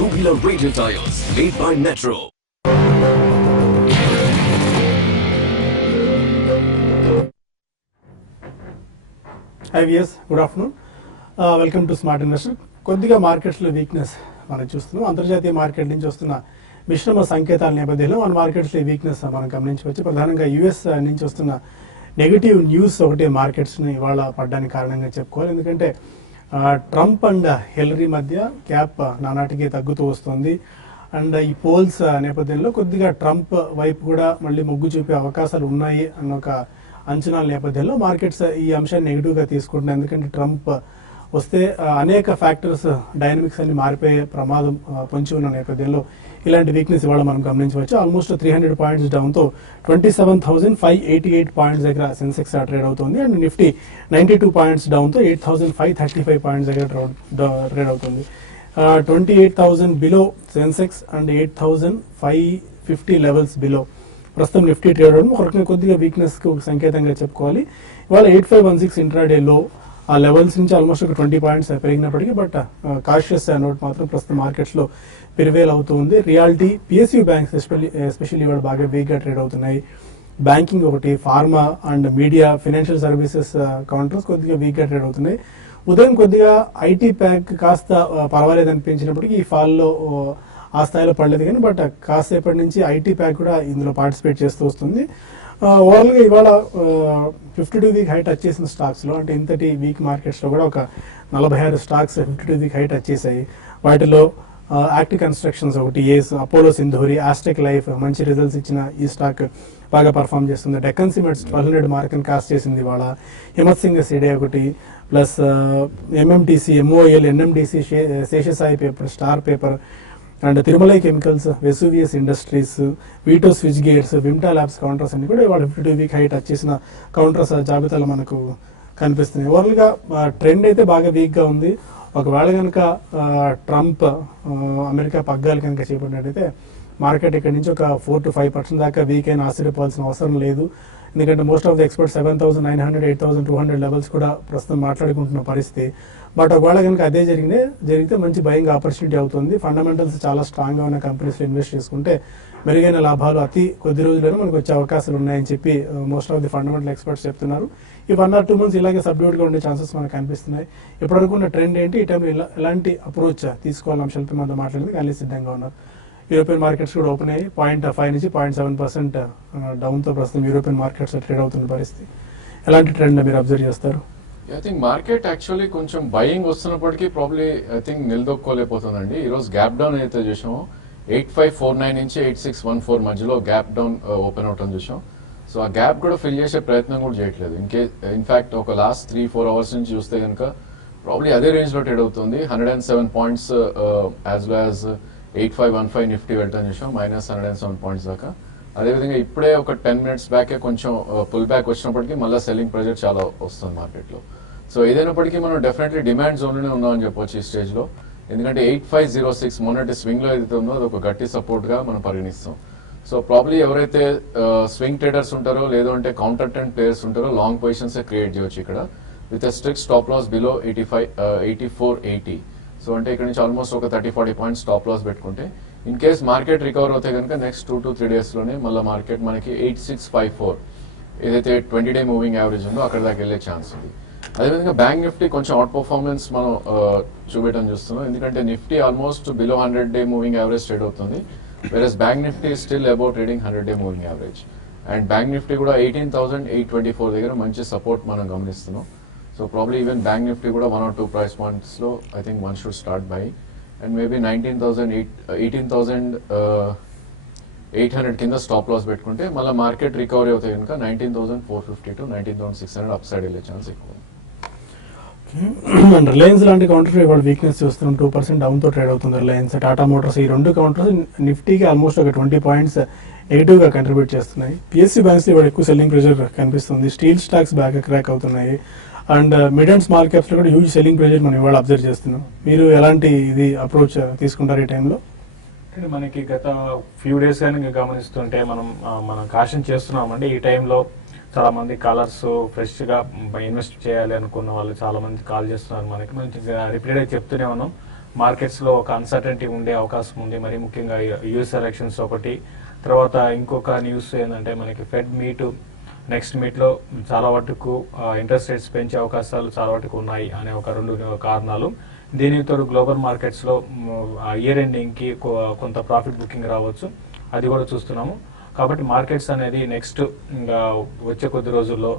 two-wheeler radial tires made by Netro. Hi viewers, good afternoon. Welcome to Smart Investor. కొద్దిగా మార్కెట్స్లో weakness మనం చూస్తున్నాం. అంతర్జాతీయ మార్కెట్ నుంచి వస్తున్న మిశ్రమ సంకేతాల నేపథ్యంలో మన మార్కెట్స్లో వీక్నెస్ మనం గమనించవచ్చు. ప్రధానంగా యుఎస్ నుంచి వస్తున్న నెగిటివ్ న్యూస్ ఒకటి మార్కెట్స్ని ఇవాళ పడ్డానికి కారణంగా చెప్పుకోవాలి. ఎందుకంటే ట్రంప్ అండ్ హిల్లరీ మధ్య గ్యాప్ నానాటికి తగ్గుతూ వస్తుంది. అండ్ ఈ పోల్స్ నేపథ్యంలో కొద్దిగా ట్రంప్ వైపు కూడా మళ్ళీ మొగ్గు చూపే అవకాశాలు ఉన్నాయి అన్న ఒక అంచనాల నేపథ్యంలో మార్కెట్స్ ఈ అంశాన్ని నెగిటివ్గా తీసుకుంటున్నాయి. ఎందుకంటే ట్రంప్ వస్తే అనేక ఫ్యాక్టర్స్ డైనమిక్స్ అన్ని మారిపోయే ప్రమాదం పొంచి ఉన్న నేపథ్యంలో ఇలాంటి వీక్నెస్ ఇవాళ మనం గమనించవచ్చు. ఆల్మోస్ట్ 300 పాయింట్స్ డౌన్తో 27,588 పాయింట్స్ దగ్గర సెన్సెక్స్ ట్రేడ్ అవుతుంది. అండ్ నిఫ్టీ 92 పాయింట్స్ డౌన్తో 8,535 పాయింట్స్ దగ్గర ట్రేడ్ అవుతుంది. 28,000 below Sensex and 8,550 levels below ప్రస్తుతం నిఫ్టీ ట్రేడ్ అవడం ఒక రకంగా కొద్దిగా వీక్నెస్కి ఒక సంకేతంగా చెప్పుకోవాలి. ఇవాళ 8516 ఇంట్రాడే లో ఆ లెవెల్స్ నుంచి ఆల్మోస్ట్ ఒక 20 పాయింట్స్ పెరిగినప్పటికీ బట్ కాషియస్ నోట్ మాత్రం ప్రస్తుతం మార్కెట్స్లో పెరివేల్ అవుతూ ఉంది. రియాలిటీ, పిఎస్యూ బ్యాంక్స్ ఎస్పెషల్లీ ఇవాళ బాగా వీక్గా ట్రేడ్ అవుతున్నాయి. బ్యాంకింగ్ ఒకటి, pharma and media, financial services counters కొద్దిగా వీక్గా ట్రేడ్ అవుతున్నాయి. ఉదయం కొద్దిగా ఐటీ ప్యాక్ కాస్త పర్వాలేదు అనిపించినప్పటికీ ఈ ఫాల్లో ఆ స్థాయిలో పడలేదు కానీ బట్ కాసేపటి నుంచి ఐటీ ప్యాక్ కూడా ఇందులో పార్టిసిపేట్ చేస్తూ వస్తుంది. ఓవరాల్గా ఇవాళ 52 వీక్ హై టచ్ చేసిన స్టాక్స్లో అంటే ఇంతటి వీక్ మార్కెట్స్లో కూడా ఒక 46 స్టాక్స్ 52 వీక్ హై టచ్ చేశాయి. వాటిలో యాక్టివ్ కన్స్ట్రక్షన్స్ ఒకటి, ఏస్, అపోలో సింధూరి, ఆస్టెక్ లైఫ్ మంచి రిజల్ట్స్ ఇచ్చిన ఈ స్టాక్ బాగా పర్ఫామ్ చేస్తుంది. డెక్కన్ సిమెంట్స్ 1200 మార్క్ని కాస్ట్ చేసింది ఇవాళ. హిమత్ సింగ్ సిడే ఒకటి, plus MMTC, MOL, NMDC, Seshasayee paper, star paper and Thirumalai chemicals, Vesuvius industries, Veto switchgears, Vimta labs counters అన్ని కూడా ఇవాళ 52 వీక్ హై టచ్ చేసిన కౌంటర్స్ జాబితాలో మనకు కనిపిస్తున్నాయి. ఓవరాల్గా ట్రెండ్ అయితే బాగా వీక్గా ఉంది. ఒకవేళ కనుక ట్రంప్ అమెరికా పగ్గాలు కనుక చేపట్టినట్టయితే మార్కెట్ ఇక్కడ నుంచి ఒక 4 to 5% దాకా వీక్ అయిన ఆశ్చర్యపోవాల్సిన అవసరం లేదు. ఎందుకంటే most of the experts 7,900, 8,200 levels కూడా ప్రస్తుతం మాట్లాడుకుంటున్న పరిస్థితి. బట్ ఒకవేళ కనుక అదే జరిగితే మంచి బయింగ్ ఆపర్చునిటీ అవుతుంది. ఫండమెంటల్స్ చాలా స్ట్రాంగ్గా ఉన్న కంపెనీస్లో ఇన్వెస్ట్ చేసుకుంటే మెరుగైన లాభాలు అతి కొద్ది రోజుల్లోనే మనకు వచ్చే అవకాశాలు ఉన్నాయని చెప్పి most of the fundamental experts చెప్తున్నారు. ఈ 1 or 2 months ఇలాగే సబ్డ్యూట్గా ఉండే ఛాన్సెస్ మనకు కనిపిస్తున్నాయి. ఇప్పటివరకు ఉన్న ట్రెండ్ ఏంటి, ఈ టైంలో ఎలాంటి అప్రోచ్ తీసుకోవాలని అంశాలపై మనతో మాట్లాడేందుకు అన్ని సిద్ధంగా ఉన్నారు. యూరోపియన్ మార్కెట్స్ కూడా ఓపెన్ అయ్యి 0.5 నుంచి 0.7% డౌన్తో ప్రస్తుతం యూరోపియన్ మార్కెట్స్ ట్రేడ్ అవుతున్న పరిస్థితి. ఎలాంటి ట్రెండ్ మీరు అబ్జర్వ్ చేస్తారు? ఐ థింక్ మార్కెట్ యాక్చువల్లీ కొంచెం బయింగ్ వస్తున్నప్పటికీ ప్రాబ్లీ ఐ థింక్ నిలదొక్కోలేకపోతుందండి. ఈరోజు గ్యాప్ డౌన్ అయితే చూసాము 8549 నుంచి 8614 మధ్యలో గ్యాప్ డౌన్ ఓపెన్ అవటం చూసాం. సో ఆ గ్యాప్ కూడా ఫిల్ చేసే ప్రయత్నం కూడా చేయట్లేదు. ఇన్ఫాక్ట్ ఒక లాస్ట్ 3-4 అవర్స్ నుంచి చూస్తే కనుక ప్రాబ్లీ అదే రేంజ్లో ట్రేడ్ అవుతుంది. 107 points as well as 8515 Nifty వెళ్ళటం చూసాం, -107 పాయింట్స్ దాకా. అదేవిధంగా ఇప్పుడే ఒక 10 minutes బ్యాకే కొంచెం పుల్ బ్యాక్ వచ్చినప్పటికీ మళ్ళీ సెల్లింగ్ ప్రెజర్ చాలా వస్తుంది మార్కెట్లో. సో ఏదైనప్పటికీ మనం డెఫినెట్లీ డిమాండ్ జోన్లోనే ఉన్నామని చెప్పొచ్చు ఈ స్టేజ్లో. ఎందుకంటే 8506 మొన్నటి స్వింగ్లో ఏదైతే ఉందో అది ఒక గట్టి సపోర్ట్గా మనం పరిగణిస్తాం. సో ప్రాబ్లీ ఎవరైతే స్వింగ్ ట్రేడర్స్ ఉంటారో లేదంటే కౌంటర్ ట్రెండ్ ప్లేయర్స్ ఉంటారో లాంగ్ పొజిషన్స్ క్రియేట్ చేయొచ్చు ఇక్కడ with strict stop loss below 8480. So అంటే ఇక్కడ నుంచి ఆల్మోస్ట్ ఒక 30-40 పాయింట్స్ స్టాప్ లాస్ పెట్టుకుంటే ఇన్ కేస్ మార్కెట్ రికవర్ అవుతే కనుక నెక్స్ట్ 2 to 3 డేస్లోనే మళ్ళీ మార్కెట్ మనకి 8654 ఏదైతే 20-day మూవింగ్ యావరేజ్ ఉందో అక్కడ దాకా వెళ్ళే ఛాన్స్ ఉంది. అదేవిధంగా బ్యాంక్ నిఫ్టీ కొంచెం అవుట్ పర్ఫార్మెన్స్ మనం చూపెట్టడం చూస్తున్నాం. ఎందుకంటే Nifty almost below 100-day moving average trade అవుతుంది, versus bank Nifty still about trading 100-day moving average. And bank Nifty కూడా 18,824 దగ్గర మంచి సపోర్ట్ మనం గమనిస్తున్నాం. So probably even bank Nifty కూడా 1 or 2 price points-లో I think one should start buy. And maybe 18,800 కింద stop loss పెట్టుకుంటే మళ్ళీ మార్కెట్ రికవరీ అవుతాయి కనుక 19,450 to 19,600 అప్ సైడ్ వెళ్ళే ఛాన్స్ ఎక్కువ. అండ్ రిలయన్స్ లాంటి కౌంటర్స్ ఇవాళ వీక్నెస్ చూస్తున్నాం. 2% డౌన్తో ట్రేడ్ అవుతుంది రిలయన్స్. టాటా మోటార్స్ ఈ 2 కౌంటర్స్ నిఫ్టీకి ఆల్మోస్ట్ ఒక 20 పాయింట్స్ నెగిటివ్గా కంట్రిబ్యూట్ చేస్తున్నాయి. పిఎస్సీ బ్యాంక్స్ ఇవాళ ఎక్కువ సెల్లింగ్ ప్రెషర్ కనిపిస్తుంది. స్టీల్ స్టాక్స్ బాగా క్రాక్ అవుతున్నాయి. అండ్ మిడ్ అండ్ స్మాల్ క్యాప్స్లో కూడా హ్యూజ్ సెల్లింగ్ ప్రెషర్ మనం ఇవాళ అబ్జర్వ్ చేస్తున్నాం. మీరు ఎలాంటి ఇది అప్రోచ్ తీసుకుంటారు ఈ టైంలో? మనకి గత ఫ్యూ డేస్ కానీ గమనిస్తుంటే మనం కాషన్ చేస్తున్నామండి. ఈ టైంలో చాలా మంది కాలర్స్ ఫ్రెష్ గా ఇన్వెస్ట్ చేయాలి అనుకున్న వాళ్ళు చాలా మంది కాల్ చేస్తున్నారు. మనకి రిపీటెడ్ చెప్తూనే ఉన్నాం మార్కెట్స్లో ఒక అన్సర్టనిటీ ఉండే అవకాశం ఉంది. మరి ముఖ్యంగా యుఎస్ ఎలక్షన్స్ ఒకటి, తర్వాత ఇంకొక న్యూస్ ఏంటంటే మనకి ఫెడ్ మీట్ నెక్స్ట్ మీట్లో చాలా వరకు ఇంట్రెస్ట్ రేట్స్ పెంచే అవకాశాలు చాలా వరకు ఉన్నాయి అనే ఒక 2 కారణాలు. దీనితో గ్లోబల్ మార్కెట్స్లో ఇయర్ ఎండింగ్కి కొంత ప్రాఫిట్ బుకింగ్ రావచ్చు, అది కూడా చూస్తున్నాము. కాబట్టి మార్కెట్స్ అనేది నెక్స్ట్ వచ్చే కొద్ది రోజుల్లో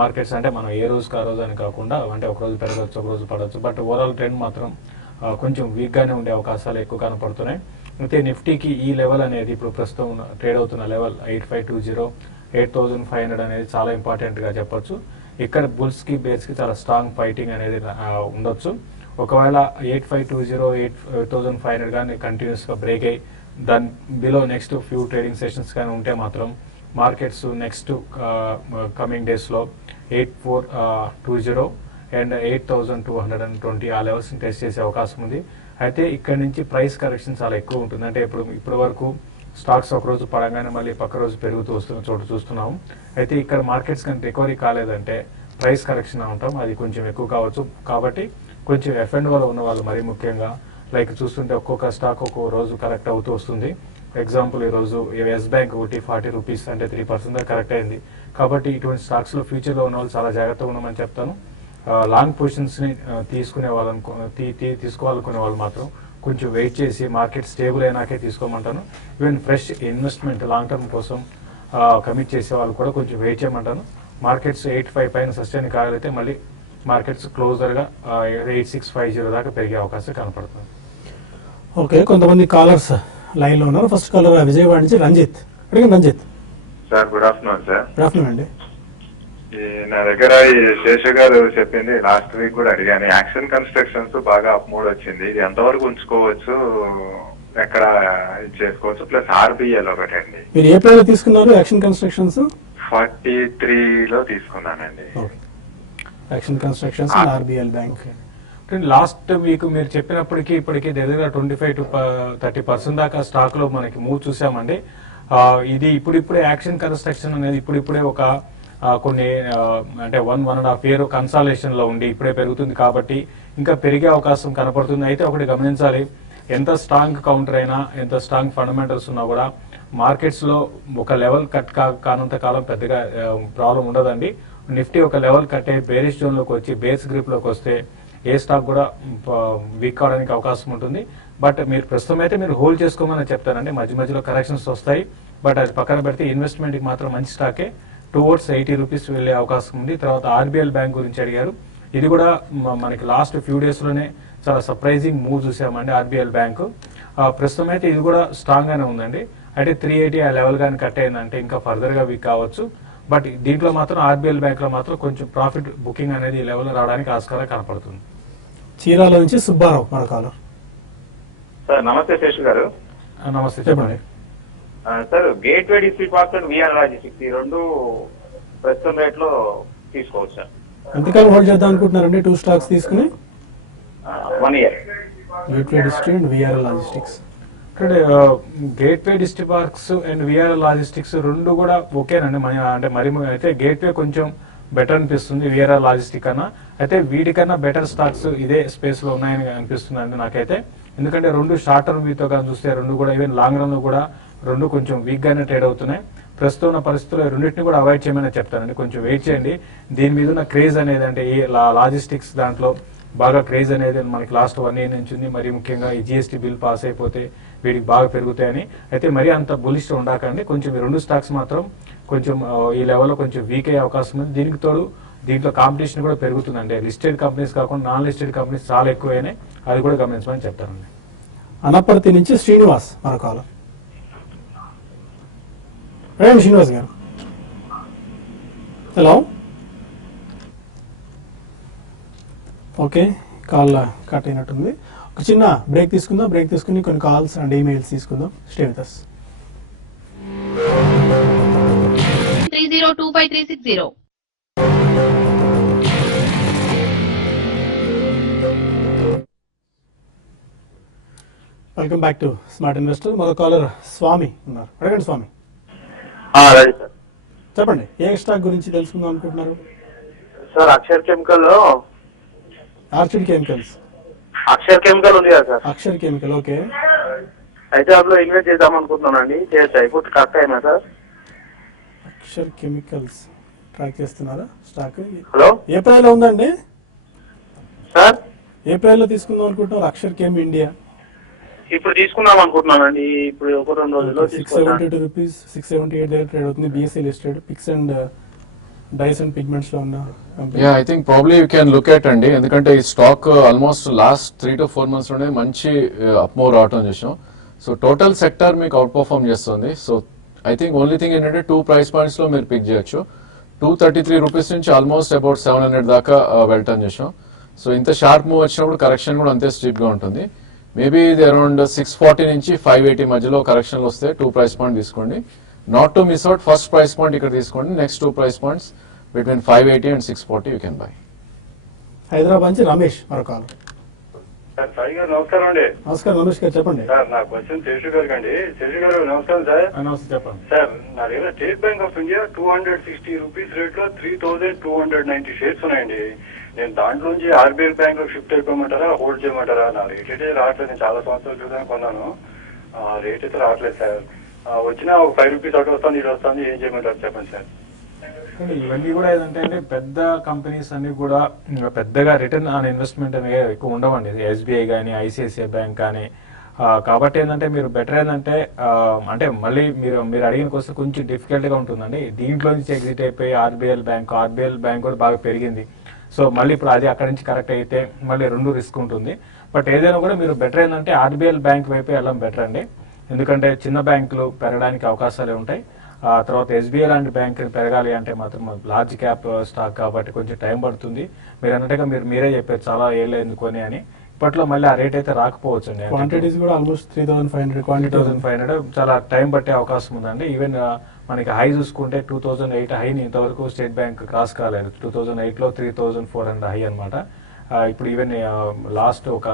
మార్కెట్స్ అంటే మనం ఏ రోజుకి ఆ రోజు అని కాకుండా అంటే ఒక రోజు పెరగచ్చు, ఒక రోజు పడవచ్చు, బట్ ఓవరాల్ ట్రెండ్ మాత్రం కొంచెం వీక్గానే ఉండే అవకాశాలు ఎక్కువ కనపడుతున్నాయి. అయితే నిఫ్టీకి ఈ లెవెల్ అనేది ఇప్పుడు ప్రస్తుతం ట్రేడ్ అవుతున్న లెవెల్ 8520 8500 అనేది చాలా ఇంపార్టెంట్గా చెప్పొచ్చు. ఇక్కడ బుల్స్కి బేర్స్కి చాలా స్ట్రాంగ్ ఫైటింగ్ అనేది ఉండొచ్చు. ఒకవేళ 8520 8500 కానీ కంటిన్యూస్గా బ్రేక్ అయ్యి దాని below next few trading sessions కానీ ఉంటే మాత్రం మార్కెట్స్ నెక్స్ట్ కమింగ్ డేస్లో 8420 అండ్ 8220 ఆ లెవెల్స్ని టెస్ట్ చేసే అవకాశం ఉంది. అయితే ఇక్కడ నుంచి ప్రైస్ కరెక్షన్ చాలా ఎక్కువ ఉంటుంది. అంటే ఇప్పటి వరకు స్టాక్స్ ఒక రోజు పడగానే మళ్ళీ పక్క రోజు పెరుగుతూ వస్తున్న చోటు చూస్తున్నాము. అయితే ఇక్కడ మార్కెట్స్ కానీ రికవరీ కాలేదంటే ప్రైస్ కరెక్షన్ ఉంటాం, అది కొంచెం ఎక్కువ కావచ్చు. కాబట్టి కొంచెం ఎఫ్ఎండ్ఓలో ఉన్న వాళ్ళు మరీ ముఖ్యంగా లైక్ చూస్తుంటే ఒక్కొక్క స్టాక్ ఒక్కొక్క రోజు కరెక్ట్ అవుతూ వస్తుంది. ఎగ్జాంపుల్ ఈరోజు ఎస్ బ్యాంక్ ఒకటి 40 రూపీస్ అంటే 3% కరెక్ట్ అయింది. కాబట్టి ఇటువంటి స్టాక్స్లో ఫ్యూచర్లో ఉన్న వాళ్ళు చాలా జాగ్రత్తగా ఉండమని చెప్తాను. లాంగ్ పొజిషన్స్ని తీసుకోవాలనుకునే వాళ్ళు మాత్రం కొంచెం వెయిట్ చేసి మార్కెట్ స్టేబుల్ అయినాకే తీసుకోమంటాను. Even fresh investment long term కోసం కమిట్ చేసే వాళ్ళు కూడా కొంచెం వెయిట్ చేయమంటాను. మార్కెట్స్ 85 పైన సస్టైన్ కాగలిగితే మళ్ళీ మార్కెట్స్ క్లోజర్గా 8650 దాకా పెరిగే అవకాశం కనపడుతుంది. ఓకే, కొంతమంది కాలర్స్ లైన్లో ఉన్నారు. ఫస్ట్ కాలర్ విజయవాడ నుంచి రంజిత్. అడిగండి Ranjith. Sir good afternoon sir. Good afternoon అండి. నా దగ్గర ఈ శేష గారు చెప్పింది లాస్ట్ వీక్ కూడా అడిగాను. యాక్షన్ కన్స్ట్రక్షన్స్ బాగా అప్ మూడ్ వచ్చింది, ఇది ఎంతవరకు ఉంచుకోవచ్చు, ఎక్కడ చేసుకోవచ్చు, ప్లస్ ఆర్బిఎల్ ఒకటండి. మీరు ఏ ప్రైస్ తీసుకున్నారు యాక్షన్ కన్స్ట్రక్షన్స్? 43లో తీసుకున్నానండి. Action constructions RBL bank. Last week మీరు చెప్పినప్పటికీ ఇప్పటికీ దగ్గర 25 to 30% దాకా స్టాక్ లో మనకి మూవ్ చూసామండి. ఇది ఇప్పుడిప్పుడే యాక్షన్ కన్స్ట్రక్షన్ అనేది ఇప్పుడిప్పుడే ఒక కొన్ని అంటే 1.5 year కన్సాలేషన్ లో ఉండి ఇప్పుడే పెరుగుతుంది కాబట్టి ఇంకా పెరిగే అవకాశం కనపడుతుంది. అయితే ఒకటి గమనించాలి, ఎంత స్ట్రాంగ్ కౌంటర్ అయినా ఎంత స్ట్రాంగ్ ఫండమెంటల్స్ ఉన్నా కూడా మార్కెట్స్ లో ఒక లెవెల్ కట్ కానంత కాలం పెద్దగా ప్రాబ్లం ఉండదండి. నిఫ్టీ ఒక లెవెల్ కట్ అయ్యి బేరిష్ జోన్ లోకి వచ్చి బేస్ గ్రిప్ లోకి వస్తే ఏ స్టాక్ కూడా వీక్ అవడానికి అవకాశం ఉంటుంది. బట్ మీరు ప్రస్తుతం అయితే మీరు హోల్డ్ చేసుకోమని చెప్తానండి. మధ్య మధ్యలో కరెక్షన్స్ వస్తాయి, బట్ అది పక్కన పెడితే ఇన్వెస్ట్మెంట్కి మాత్రం మంచి స్టాకే. టువర్డ్స్ 80 రూపీస్ వెళ్లే అవకాశం ఉంది. తర్వాత ఆర్బిఎల్ బ్యాంక్ గురించి అడిగారు. ఇది కూడా మనకి లాస్ట్ ఫ్యూ డేస్ లోనే చాలా సర్ప్రైజింగ్ మూవ్ చూసామండి ఆర్బిఎల్ బ్యాంక్. ప్రస్తుతం అయితే ఇది కూడా స్ట్రాంగ్ గానే ఉందండి. అయితే 380 ఆ లెవెల్ గాని కట్ అయిందంటే ఇంకా ఫర్దర్ గా వీక్ కావచ్చు. బట్ దీంట్లో మాత్రం ఆర్బిఎల్ బ్యాంక్ లో మాత్రం కొంచెం ప్రాఫిట్ బుకింగ్ అనేది ఈ లెవెల్ రావడానికి ఆస్కారం కనపడుతుంది. చీరాల నుంచి సుబ్బారావు మనకాలం. సార్ నమస్తే శేషు గారు. నమస్తే, చెప్పండి. Sir gateway district park and VR logistics ఈ రెండు ప్రస్తుతం రేట్ లో తీసుకోవచ్చు సార్. ఎంతకాలం హోల్డ్ చేద్దాం అనుకుంటున్నారండి 2 స్టాక్స్ తీసుకుని? 1 year. Gateway district and VR logistics. Gateway district parks and VR logistics రెండు కూడా ఓకేనండి. అంటే మరి అయితే గేట్వే కొంచెం బెటర్ అనిపిస్తుంది విఆర్ లాజిస్టిక్ కన్నా. అయితే వీటికన్నా బెటర్ స్టాక్స్ ఇదే స్పేస్ లో ఉన్నాయని అనిపిస్తుంది అండి నాకైతే. ఎందుకంటే రెండు షార్ట్ టర్మ్ వీతో కానీ చూస్తే రెండు కూడా ఈవెన్ లాంగ్ రన్ లో కూడా రెండు కొంచెం వీక్ గానే ట్రేడ్ అవుతున్నాయి. ప్రస్తుతం ఉన్న పరిస్థితుల్లో రెండింటిని కూడా అవాయిడ్ చేయమని చెప్తానండి. కొంచెం వెయిట్ చేయండి. దీని మీద ఉన్న క్రేజ్ అనేది అంటే ఈ లాజిస్టిక్స్ దాంట్లో బాగా క్రేజ్ అనేది మనకి లాస్ట్ 1 year నుంచి ఉంది. మరి ముఖ్యంగా ఈ జిఎస్టీ బిల్ పాస్ అయిపోతే వీటికి బాగా పెరుగుతాయని. అయితే మరీ అంత బులిష్ ఉండకండి. కొంచెం ఈ రెండు స్టాక్స్ మాత్రం కొంచెం ఈ లెవెల్లో కొంచెం వీక్ అయ్యే అవకాశం ఉంది. దీనికి తోడు దీంట్లో కాంపిటీషన్ కూడా పెరుగుతుందండి. లిస్టెడ్ కంపెనీస్ కాకుండా నాన్ లిస్టెడ్ కంపెనీస్ చాలా ఎక్కువైనాయి, అది కూడా గమనించమని చెప్తానండి. అనపర్తి నుంచి శ్రీనివాస్ మరొకాలం. శ్రీనివాస్ గారు, హలో. ఓకే, కాల్ కట్ అయినట్టుంది. ఒక చిన్న బ్రేక్ తీసుకుందాం. బ్రేక్ తీసుకుని కొన్ని కాల్స్ అండ్ ఈమెయిల్స్ తీసుకుందాం. Stay with us. 302536 welcome back to smart investor. మరో కాలర్ స్వామి ఉన్నారు. అడగండి స్వామి. Right sir. చెప్పండి, ఏ స్టాక్ గురించి తెలుసుకుందాం అనుకుంటున్నారు? Sir Akshar chemical orchid chemicals. Akshar chemical ఉంది కదా సార్, అక్షర్ కెమికల్, ఓకే. అయితే అందులో ఇన్వెస్ట్ చేద్దాం అనుకుంటున్నానండి. చేయొచ్చా? ఇప్పుడు కరెక్ట్ అయినా సార్? అక్షర్ కెమికల్స్ ట్రాక్ చేస్తున్నారా స్టాక్? హలో ఏ ప్రైస్లో ఉందండి? సార్, ఏ ప్రైస్లో తీసుకుందాం అనుకుంటున్నారు అక్షర్ కెమ్ ఇండియా? ఇప్పుడు తీసుకుందాం అనుకుంటున్నానండి. ఇప్పుడు ఒక 2 రోజుల్లో 672 రూపీస్, 678 దగ్గర ట్రేడ్ అవుతుంది. BSE listed, picks and dyes and pigments లో ఉన్న company. I think probably you can look at అండి, ఎందుకంటే ఈ stock almost last 3 to 4 months లోనే మంచి అప్మూవ్ రావటం చూసాం. సో టోటల్ సెక్టర్ మీకు అవుట్ పర్ఫార్మ్ చేస్తుంది. So I think only thing ఏంటంటే 2 price points లో మీరు పిక్ చేయొచ్చు. 233 రూపీస్ నుంచి ఆల్మోస్ట్ అబౌట్ 700 దాకా వెళ్ళటం చూసాం. సో ఇంత షార్ప్ మూవ్ వచ్చినప్పుడు కరెక్షన్ కూడా అంతే స్టీప్ గా ఉంటుంది. మేబీ ఇది అరౌండ్ 640 నుంచి 580 మధ్యలో కరెక్షన్లు వస్తే 2 price point తీసుకోండి. Not to miss out, first price point ఇక్కడ తీసుకోండి. Next 2 price points between 580 and 640 you can buy. Hyderabad నుంచి రమేష్ మరొక కాల్. సార్ సాయి గారు నమస్కారం అండి. నమస్కారం రమేష్ గారు, చెప్పండి. సార్ నా క్వశ్చన్ శేషు గారికి అండి. శేషు గారు నమస్కారం సార్. నమస్తే, చెప్పండి. సార్ నా దగ్గర state bank of India 260 rupees rate లో 3290 షేర్స్ ఉన్నాయండి. నేను దాంట్లోంచి ఆర్బీఐ బ్యాంక్ లో షిఫ్ట్ అయిపోమంటారా, హోల్డ్ చేయమంటారా? నా రేట్ అయితే రావట్లేదు. నేను చాలా సంవత్సరాల క్రితం కొన్నాను, రేట్ అయితే రావట్లేదు సార్. వచ్చినా ఒక 5 రూపీస్ అటు వస్తుంది, ఇటు వస్తుంది. ఏం చేయమంటారు చెప్పండి సార్. ఇవన్నీ కూడా ఏంటంటే అండి, పెద్ద కంపెనీస్ అన్ని కూడా పెద్దగా రిటర్న్ ఆన్ ఇన్వెస్ట్మెంట్ అనేది ఎక్కువ ఉండవండి. ఎస్బీఐ కానీ, ఐసిఐసిఐ బ్యాంక్ కానీ. కాబట్టి ఏంటంటే మీరు బెటర్ ఏంటంటే అంటే మళ్ళీ మీరు అడిగిన కోసం కొంచెం డిఫికల్ట్ గా ఉంటుందండి. దీంట్లో నుంచి ఎగ్జిట్ అయిపోయి ఆర్బీఐ బ్యాంక్ కూడా బాగా పెరిగింది. సో మళ్ళీ ఇప్పుడు అది అక్కడి నుంచి కరెక్ట్ అయితే మళ్ళీ 2 రిస్క్ ఉంటుంది. బట్ ఏదైనా కూడా మీరు బెటర్ ఏంటంటే ఆర్బీఐ బ్యాంక్ వైపు వెళ్ళడం బెటర్ అండి. ఎందుకంటే చిన్న బ్యాంకులు పెరగడానికి అవకాశాలు ఉంటాయి. తర్వాత ఎస్బీఐ లాంటి బ్యాంక్ పెరగాలి అంటే మాత్రం లార్జ్ క్యాప్ స్టాక్ కాబట్టి కొంచెం టైం పడుతుంది. మీరు అన్నట్టుగా మీరే చెప్పారు చాలా ఏళ్ళు ఎందుకొని అని. ఇప్పట్లో మళ్ళీ ఆ రేట్ అయితే రాకపోవచ్చు అండి. క్వాంటిటీస్ కూడా ఆల్మోస్ట్ 3500 చాలా టైం పట్టే అవకాశం ఉందండి. ఈవెన్ మనకి హై చూసుకుంటే 2008 హైని ఇంతవరకు స్టేట్ బ్యాంక్ క్రాస్ కాలేదు. 2008 లో 3400 హై అనమాట. ఇప్పుడు ఈవెన్ లాస్ట్ ఒక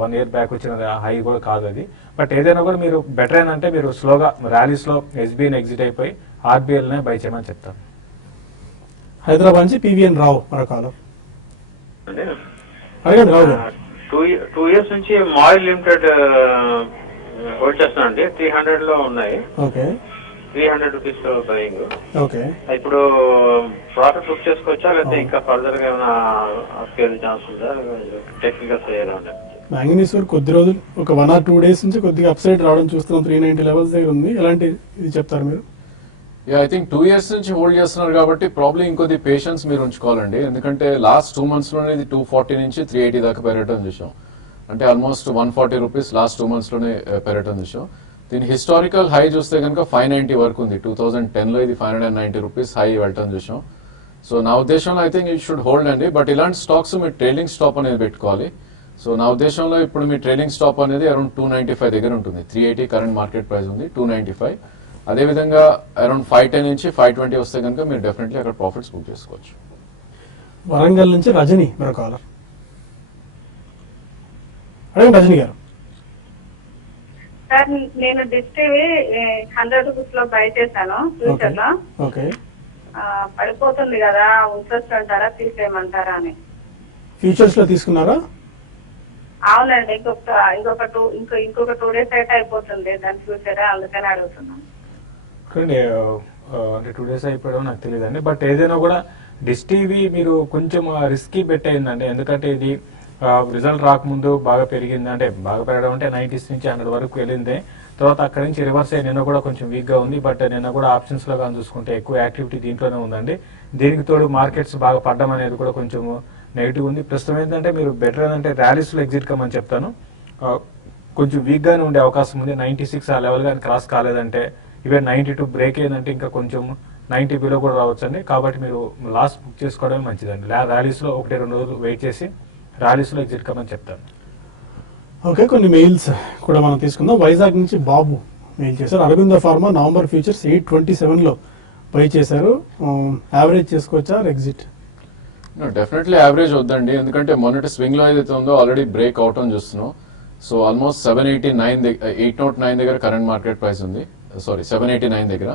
1 year బ్యాక్ వచ్చిన హై కూడా కాదు అది. బట్ ఏదైనా కూడా మీరు బెటర్ ఏంటంటే మీరు స్లోగా ర్యాలీస్ లో ఎస్బీఐని ఎగ్జిట్ అయిపోయి ఆర్బీఐల్ నే బై చేయమని చెప్తాను. హైదరాబాద్ నుంచి పివిఎన్ రావు మరొక కాల్. అడగండి రావు గారు. 2 years నుంచి మాయిల్ లిమిటెడ్ హోల్డ్ చేస్తున్నానండి. 300 లో ఉన్నాయి. ఓకే. 300 rupees buying. ఓకే. ఇప్పుడు ప్రాఫిట్ బుక్ చేసుకోవచ్చా, లేకపోతే ఇంకా ఫర్దర్ గా ఏమైనా స్కేల్ ఛాన్స్ ఉందా? టెక్నికల్ చేయాలంటే మ్యాంగనీస్ కొద్ది రోజులు ఒక 1 or 2 days నుంచి కొద్దిగా అప్సైడ్ రావడం చూస్తున్నాం. 390 లెవెల్స్ దగ్గర ఉంది. ఎలాంటి ఇది చెప్తారు మీరు? ఐ థింక్ 2 years నుంచి హోల్డ్ చేస్తున్నారు కాబట్టి ప్రాబ్లీ ఇంకొద్ది పేషెన్స్ మీరు ఉంచుకోవాలండి. ఎందుకంటే లాస్ట్ 2 months లోనే ఇది 240 నుంచి 380 దాకా పెరగటం చూసాం. అంటే ఆల్మోస్ట్ 140 రూపీస్ లాస్ట్ 2 months లోనే పెరగటం చూసాం. దీని హిస్టారికల్ హై చూస్తే కనుక 590 వరకు ఉంది. 2010 లో ఇది 590 రూపీస్ హై వెళ్ళటం చూసాం. సో నా ఉద్దేశంలో I think it should hold అండి. బట్ ఇలాంటి స్టాక్స్ మీరు ట్రైలింగ్ స్టాప్ అనేది పెట్టుకోవాలి. సో నా ఉద్దేశంలో ఇప్పుడు మీ ట్రైలింగ్ స్టాప్ అనేది అరౌండ్ 295 దగ్గర ఉంటుంది. 380 కరెంట్ మార్కెట్ ప్రైస్ ఉంది, 295. అదేవిధంగా అరౌండ్ 510 నుంచి 520 వస్తే కనుక మీరు డెఫినెట్లీ అక్కడ ప్రాఫిట్స్ బుక్ చేసుకోవచ్చు. వరంగల్ నుంచి రజని మరొక కాలర్. అడగండి రజని గారు. సార్ నేను డిస్టివి 100 రూపీస్ లో బై చేశాను ఫ్యూచర్ లో. ఓకే. పడిపోతుంది కదా, ఇంట్రెస్ట్ అంటారా తీసేయమంటారా అని. ఫ్యూచర్స్ లో తీసుకున్నారా? అవునండి. ఇంకొక 2 days అయితే అయిపోతుంది దాని ఫ్యూచర్, అందుకని అడుగుతున్నాను. అంటే 2 days అయిపోవడం నాకు తెలియదండి. బట్ ఏదైనా కూడా డిష్ టీవీ మీరు కొంచెం రిస్కీ బెట్ అయిందండి. ఎందుకంటే ఇది రిజల్ట్ రాకముందు బాగా పెరిగింది. అంటే బాగా పెరగడం అంటే 90s నుంచి 100 వరకు వెళ్ళింది. తర్వాత అక్కడి నుంచి రివర్స్ అయ్యి నిన్న కూడా కొంచెం వీక్ గా ఉంది. బట్ నిన్న కూడా ఆప్షన్స్ లో కానీ చూసుకుంటే ఎక్కువ యాక్టివిటీ దీంట్లోనే ఉందండి. దీనికి తోడు మార్కెట్స్ బాగా పడడం అనేది కూడా కొంచెం నెగిటివ్ ఉంది. ప్రస్తుతం ఏంటంటే మీరు బెటర్ ఏంటంటే ర్యాలీస్ లో ఎగ్జిట్ కమ్మని చెప్తాను. కొంచెం వీక్ గానే ఉండే అవకాశం ఉంది. 96 ఆ లెవెల్ కానీ క్రాస్ కాలేదంటే, ఈవెన్ 92 బ్రేక్ అయిందంటే ఇంకా కొంచెం 90 బిలో కూడా రావచ్చండి. కాబట్టి మీరు లాస్ట్ బుక్ చేసుకోవడమే మంచిదండి. ర్యాలీస్ లో 1-2 రోజులు వెయిట్ చేసి ర్యాలీస్ లో ఎగ్జిట్ కమ్మని చెప్తాను. ఓకే. కొన్ని మెయిల్స్ కూడా మనం తీసుకుందాం. వైజాగ్ నుంచి బాబు మెయిల్ చేశారు. అరవింద ఫార్మా నవంబర్ ఫ్యూచర్స్ 827 లో బై చేశారు. యావరేజ్ చేసుకోవచ్చా ఎగ్జిట్? డెఫినెట్లీ యావరేజ్ వద్దండి. ఎందుకంటే మొన్నటి స్వింగ్ లో ఏదైతే ఉందో ఆల్రెడీ బ్రేక్ అవుట్ అని చూస్తున్నాం. సో ఆల్మోస్ట్ 809 దగ్గర కరెంట్ మార్కెట్ ప్రైస్ ఉంది. సారీ 789 దగ్గర.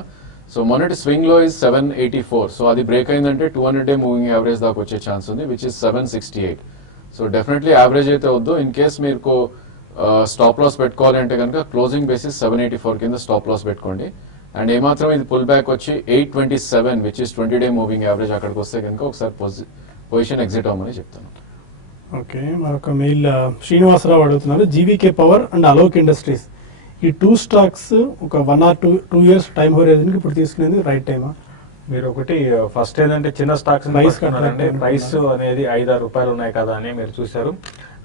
సో మొన్నటి స్వింగ్ లో ఇస్ 784. సో అది బ్రేక్ అయిందంటే 200 డే మూవింగ్ యావరేజ్ దాకా వచ్చే ఛాన్స్ ఉంది, which is 768. So definitely average అయితే వద్దు. ఇన్ కేస్ మీకు స్టాప్ లాస్ పెట్టుకోవాలి అంటే కనుక క్లోజింగ్ బేసిస్ 784 కింద స్టాప్ లాస్ పెట్టుకోండి. అండ్ ఏమాత్రం ఇది పుల్ బ్యాక్ వచ్చి 827 which is 20-day moving average అక్కడికి వస్తే కనుక ఒకసారి పొజిషన్ ఎగ్జిట్ అవ్వమని చెప్తాను. ఓకే, మరొక మెయిల్ శ్రీనివాసరావు అడుగుతున్నారు, GVK power and Alok industries ఈ 2 స్టాక్స్ ఒక 1 or 2 years టైం హోరైజన్ ఇప్పుడు తీసుకునేది రైట్ టైమా? మీరు ఒకటి ఫస్ట్ ఏంటంటే చిన్న స్టాక్స్ Price పట్టుకున్నారండి. కట్టాలి. ప్రైస్ అనేది 5-6 రూపాయలు ఉన్నాయి కదా అని మీరు చూశారు.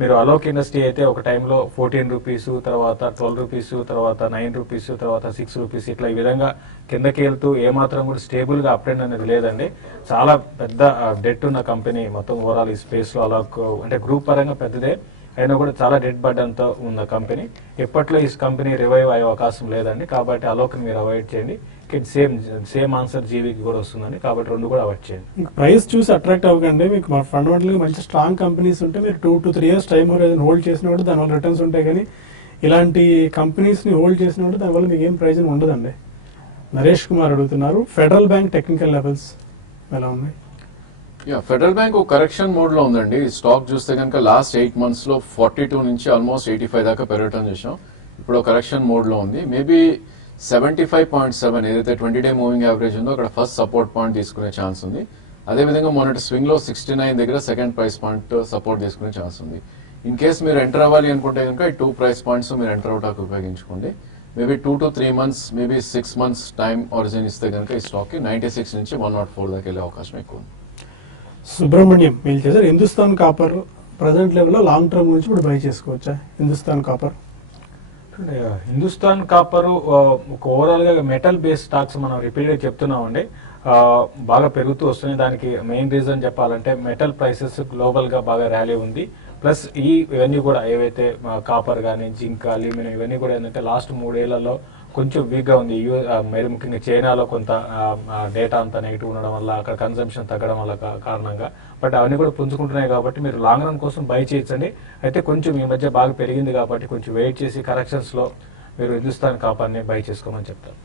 మీరు అలోక్ ఇండస్ట్రీ అయితే ఒక టైంలో 14 రూపీస్, తర్వాత 12 రూపీస్, తర్వాత 9 రూపీస్, తర్వాత 6 రూపీస్, ఇట్లా ఈ విధంగా కిందకి వెళ్తూ ఏమాత్రం కూడా స్టేబుల్ గా అప్ ట్రెండ్ అనేది లేదండి. చాలా పెద్ద డెట్ ఉన్న కంపెనీ మొత్తం ఓవరాల్ ఈ స్పేస్ లో. అలోక్ అంటే గ్రూప్ పరంగా పెద్దదే అయినా కూడా చాలా డెట్ బర్డెన్తో ఉన్న కంపెనీ. ఎప్పట్లో ఈ కంపెనీ రివైవ్ అయ్యే అవకాశం లేదండి. కాబట్టి అలోక్ని మీరు అవాయిడ్ చేయండి. సేమ్ ఆన్సర్ జీవీకి కూడా వస్తుందండి. కాబట్టి 2 కూడా అవాయిడ్ చేయండి. ప్రైస్ చూసి అట్రాక్ట్ అవ్వకండి. మీకు ఫండమెంటల్ గా మంచి స్ట్రాంగ్ కంపెనీస్ ఉంటే మీరు 2 to 3 years time horizon hold చేసినా కూడా దానివల్ల రిటర్న్స్ ఉంటాయి. కానీ ఇలాంటి కంపెనీస్ ని హోల్డ్ చేసినా కూడా దానివల్ల మీకు ఏం ప్రయోజనం ఉండదండి. నరేష్ కుమార్ అడుగుతున్నారు, ఫెడరల్ బ్యాంక్ టెక్నికల్ లెవెల్స్ ఎలా ఉన్నాయి? ఫెడరల్ బ్యాంక్ కరెక్షన్ మోడ్ లో ఉందండి. స్టాక్ చూస్తే కనుక లాస్ట్ 8 months లో 42 నుంచి ఆల్మోస్ట్ 85 దాకా పెరగటం చూసాం. ఇప్పుడు కరెక్షన్ మోడ్ లో ఉంది. మేబీ 75.7 ఏదైతే 20-day మూవింగ్ యావరేజ్ ఉందో అక్కడ ఫస్ట్ సపోర్ట్ పాయింట్ తీసుకునే ఛాన్స్ ఉంది. అదేవిధంగా మొన్నటి స్వింగ్ లో 69 దగ్గర సెకండ్ ప్రైస్ పాయింట్ సపోర్ట్ తీసుకునే ఛాన్స్ ఉంది. ఇన్ కేస్ మీరు ఎంటర్ అవ్వాలి అనుకుంటే కనుక ఈ 2 ప్రైస్ పాయింట్స్ మీరు ఎంటర్ అవుట్ ఉపయోగించుకోండి. Maybe 2 to 3 months, maybe 6 months time origin ఇస్తే కనుక ఈ స్టాక్ కి 96 నుంచి 104 దాకా వెళ్ళే అవకాశం ఎక్కువ ఉంది. సుబ్రహ్మణ్యం మెయిల్ చేశారు, హిందుస్థాన్ కాపర్ ప్రజెంట్ లెవెల్లో లాంగ్ టర్మ్ నుంచి ఇప్పుడు బై చేసుకోవచ్చా Hindustan copper? Hindustan copper overall గా మెటల్ బేస్డ్ స్టాక్స్ మనం రిపీట్ గా చెప్తున్నామండి. బాగా పెరుగుతూ వస్తున్నాయి. దానికి మెయిన్ రీజన్ చెప్పాలంటే మెటల్ ప్రైసెస్ గ్లోబల్ గా బాగా ర్యాలీ ఉంది. ప్లస్ ఇవన్నీ కూడా ఏవైతే కాపర్ కానీ జింక్, అల్యూమినియం ఇవన్నీ కూడా ఏంటంటే లాస్ట్ 3 ఏళ్లలో కొంచెం వీక్ గా ఉంది. మరి ముఖ్యంగా చైనాలో కొంత డేటా అంతా నెగిటివ్ ఉండడం వల్ల అక్కడ కన్సంప్షన్ తగ్గడం వల్ల కారణంగా. బట్ అవన్నీ కూడా పుంజుకుంటున్నాయి కాబట్టి మీరు లాంగ్ రన్ కోసం బై చేయొచ్చండి. అయితే కొంచెం ఈ మధ్య బాగా పెరిగింది కాబట్టి కొంచెం వెయిట్ చేసి కరెక్షన్స్ లో మీరు హిందుస్థాన్ కాపర్ని బై చేసుకోమని చెప్తారు.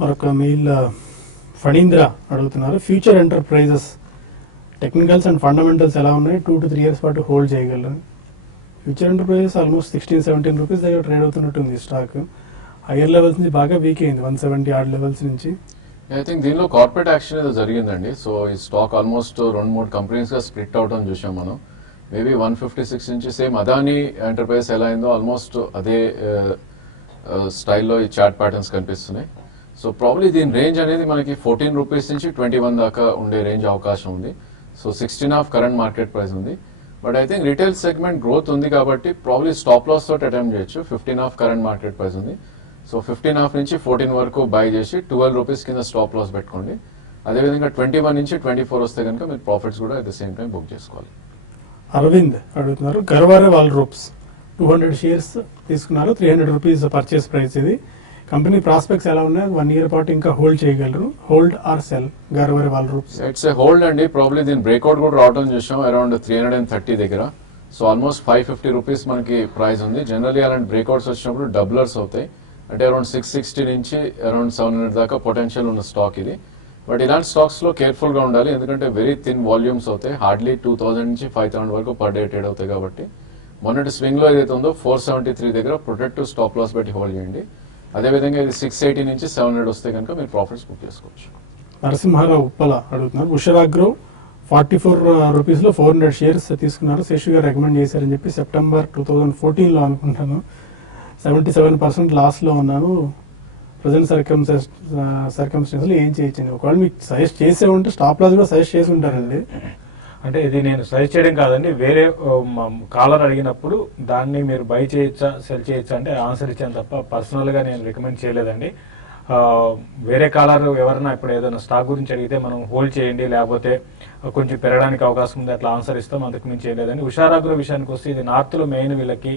మరొక మెయిల్ ఫణీంద్ర అడుగుతున్నారు, future enterprises technicals and fundamentals ఎలా ఉన్నాయి, 2 to 3 years పాటు హోల్డ్ చేయగలరు? ఫ్యూచర్ ఎంటర్ప్రైజెస్ ఆల్మోస్ట్ 16-17 రూపీస్ దగ్గర ట్రేడ్ అవుతున్నట్టుంది. స్టాక్ హైయర్ లెవెల్స్ నుంచి బాగా వీక్ అయింది, 170 ఆడ్ లెవెల్స్ నుంచి. ఐ థింక్ దీనిలో కార్పొరేట్ యాక్షన్ ఏదో జరిగిందండి. సో ఈ స్టాక్ ఆల్మోస్ట్ 2-3 కంపెనీస్ గా స్ప్లిట్ అవడం చూసాం మనం. మేబీ 156 నుంచి సేమ్ అదానీ ఎంటర్ప్రైజెస్ ఎలా అయిందో ఆల్మోస్ట్ అదే స్టైల్లో ఈ చార్ట్ ప్యాటర్న్స్ కనిపిస్తున్నాయి. సో ప్రాబ్లీ దీని రేంజ్ అనేది మనకి 14 రూపీస్ నుంచి 21 దాకా ఉండే రేంజ్ అవకాశం ఉంది. సో 16.5 కరెంట్ మార్కెట్ ప్రైస్ ఉంది. But I think retail segment growth ఉంది కాబట్టి ప్రాబ్లీ స్టాప్ లాస్ తోటి అటెంప్ట్ చేయొచ్చు. 15.5 కరెంట్ మార్కెట్ ప్రైస్ ఉంది. సో 15.5 నుంచి 14 వరకు బై చేసి 12 రూపీస్ కింద స్టాప్ లాస్ పెట్టుకోండి. అదేవిధంగా 21 నుంచి 24 వస్తే కనుక మీరు ప్రాఫిట్స్ కూడా at the same time book చేసుకోవాలి. అరవింద్ అడుగుతున్నారు, గర్వారే వాల్ రూప్స్ 200 షేర్స్ తీసుకున్నారు, 300 రూపీస్ పర్చేస్ ప్రైస్. ఇది కంపెనీ ప్రాస్పెక్ట్స్ ఎలా ఉన్నాయి, 1 year పాటు ఇంకా హోల్డ్ చేయగలరు? Hold or sell Garware wall ropes? It's a hold అండి. ప్రాబ్లీ దీని బ్రేక్అవుట్ కూడా రావడం చూసాం అరౌండ్ 330 దగ్గర. సో ఆల్మోస్ట్ 550 రూపీస్ మనకి ప్రైస్ ఉంది. జనరల్లీ అలాంటి బ్రేక్అవుట్స్ వచ్చినప్పుడు డబ్లర్స్ అవుతాయి. అంటే అరౌండ్ 660 నుంచి అరౌండ్ 700 దాకా పొటెన్షియల్ ఉన్న స్టాక్ ఇది. బట్ ఇలాంటి స్టాక్స్ లో కేర్ఫుల్ గా ఉండాలి, ఎందుకంటే వెరీ థిన్ వాల్యూమ్స్ అవుతాయి. హార్డ్లీ 2000 నుంచి 5000 వరకు పర్ డే ట్రేడ్ అవుతాయి. కాబట్టి మొన్నటి స్వింగ్ లో ఏదైతే ఉందో 473 దగ్గర ప్రొటెక్టివ్ స్టాప్ లాస్ పెట్టి హోల్డ్ చేయండి. అదేవిధంగా ఇది 680 నుంచి 700 వస్తే కనుక మీరు ప్రాఫిట్స్ బుక్ చేసుకోవచ్చు. నరసింహారావు ఉప్పల అడుగుతున్నారు, ఉషరాగ్రో 44 రూపీస్ లో 400 షేర్స్ తీసుకున్నారు, శేషు గారు రికమెండ్ చేశారని చెప్పి. September 2014 లో అనుకుంటాను. 77% లాస్ లో ఉన్నాను. ప్రజెంట్ సర్కమ్స్టెన్సెస్ ఏం చేయొచ్చండి? ఒకవేళ మీకు సజెస్ట్ చేసే ఉంటే స్టాప్ లాస్ కూడా సజెస్ట్ చేసి ఉంటారండి. అంటే ఇది నేను సజెస్ట్ చేయడం కాదండి, వేరే కాలర్ అడిగినప్పుడు దాన్ని మీరు బై చేయొచ్చా సెల్ చేయొచ్చా అంటే ఆన్సర్ ఇచ్చాను తప్ప పర్సనల్ గా నేను రికమెండ్ చేయలేదండి. వేరే కాలర్ ఎవరైనా ఇప్పుడు ఏదైనా స్టాక్ గురించి అడిగితే మనం హోల్డ్ చేయండి, లేకపోతే కొంచెం పెరగడానికి అవకాశం ఉంది అట్లా ఆన్సర్ ఇస్తాం, అంతకు మించి చేయలేదండి. ఉషారాగ్రో విషయానికి వస్తే ఇది నార్త్ లో మెయిన్ వీళ్ళకి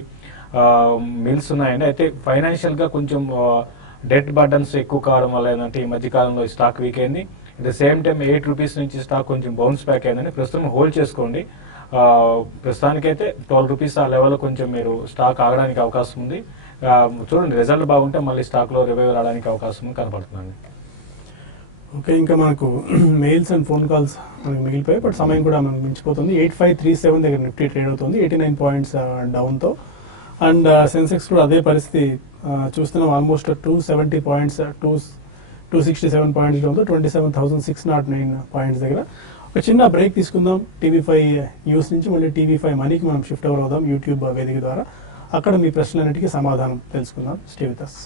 మిల్స్ ఉన్నాయండి. అయితే ఫైనాన్షియల్ గా కొంచెం డెట్ బర్డన్స్ ఎక్కువ కావడం వల్ల ఏంటంటే ఈ మధ్య కాలంలో ఈ స్టాక్ వీక్ అయింది. At the same time 8 rupees నుంచి స్టాక్ కొంచెం బౌన్స్ బ్యాక్ అయిందని. ప్రస్తుతం హోల్డ్ చేసుకోండి. ప్రస్తుతానికైతే 12 రూపీస్ ఆ లెవెల్ కొంచెం మీరు స్టాక్ ఆగడానికి అవకాశం ఉంది. చూడండి, రిజల్ట్ బాగుంటే మళ్ళీ స్టాక్ లో రివైవ్ రావడానికి అవకాశం కనపడుతుందండి. ఓకే, ఇంకా మనకు మెయిల్స్ అండ్ ఫోన్ కాల్స్ మనకు మిగిలిపోయాయి, బట్ సమయం కూడా మనకు మించిపోతుంది. 8537 దగ్గర నిఫ్టీ ట్రేడ్ అవుతుంది 89 పాయింట్స్ డౌన్తో. అండ్ సెన్సెక్స్ కూడా అదే పరిస్థితి చూస్తున్నాం, ఆల్మోస్ట్ 270 పాయింట్స్ 267 పాయింట్స్ డౌన్తో 27,609 పాయింట్స్ దగ్గర. ఒక చిన్న బ్రేక్ తీసుకుందాం. TV5 న్యూస్ నుంచి మళ్ళీ TV5 మనీకి మనం షిఫ్ట్ ఓవర్ అవుదాం యూట్యూబ్ వేదిక ద్వారా. అక్కడ మీ ప్రశ్నలన్నిటికీ సమాధానం తెలుసుకుందాం. Stay with us.